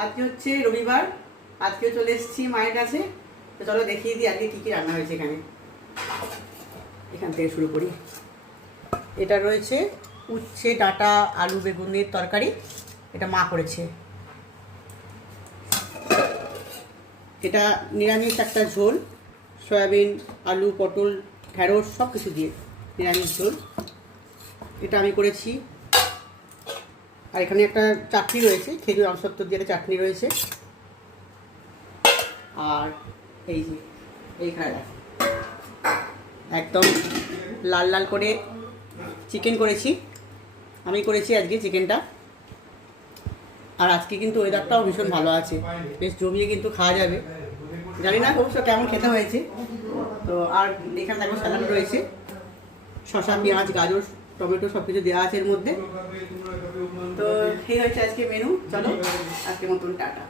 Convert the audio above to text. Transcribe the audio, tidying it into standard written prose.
আজকে হচ্ছে রবিবার, আজকে চলে এসেছি মায়ের কাছে। তো চলো দেখিয়ে দিই আজকে কী কী রান্না হয়েছে এখানে। এখান থেকে শুরু করি। এটা রয়েছে উচ্ছে ডাঁটা আলু বেগুনের তরকারি, এটা মা করেছে। এটা নিরামিষ একটা ঝোল, সয়াবিন আলু পটল ঢ্যাঁড়স সব কিছু দিয়ে নিরামিষ ঝোল, এটা আমি করেছি। আর এখানে একটা চাটনি রয়েছে, খেজুর আমসত্ব দিয়ে একটা চাটনি রয়েছে। আর এই যে এইখানে একদম লাল লাল করে চিকেন করেছি, আমি করেছি আজকে চিকেনটা। আর আজকে কিন্তু ওয়েদারটাও ভীষণ ভালো আছে, বেশ জমিয়ে কিন্তু খাওয়া যাবে। জানি না অবশ্য কেমন খেতে হয়েছে। তো আর এখানে দেখো স্যালাড রয়েছে, শসা পেঁয়াজ গাজর টমেটো সব কিছু দেওয়া আছে এর মধ্যে। তো এই হচ্ছে আজকে মেনু। চলো আজকের মতন টাটা।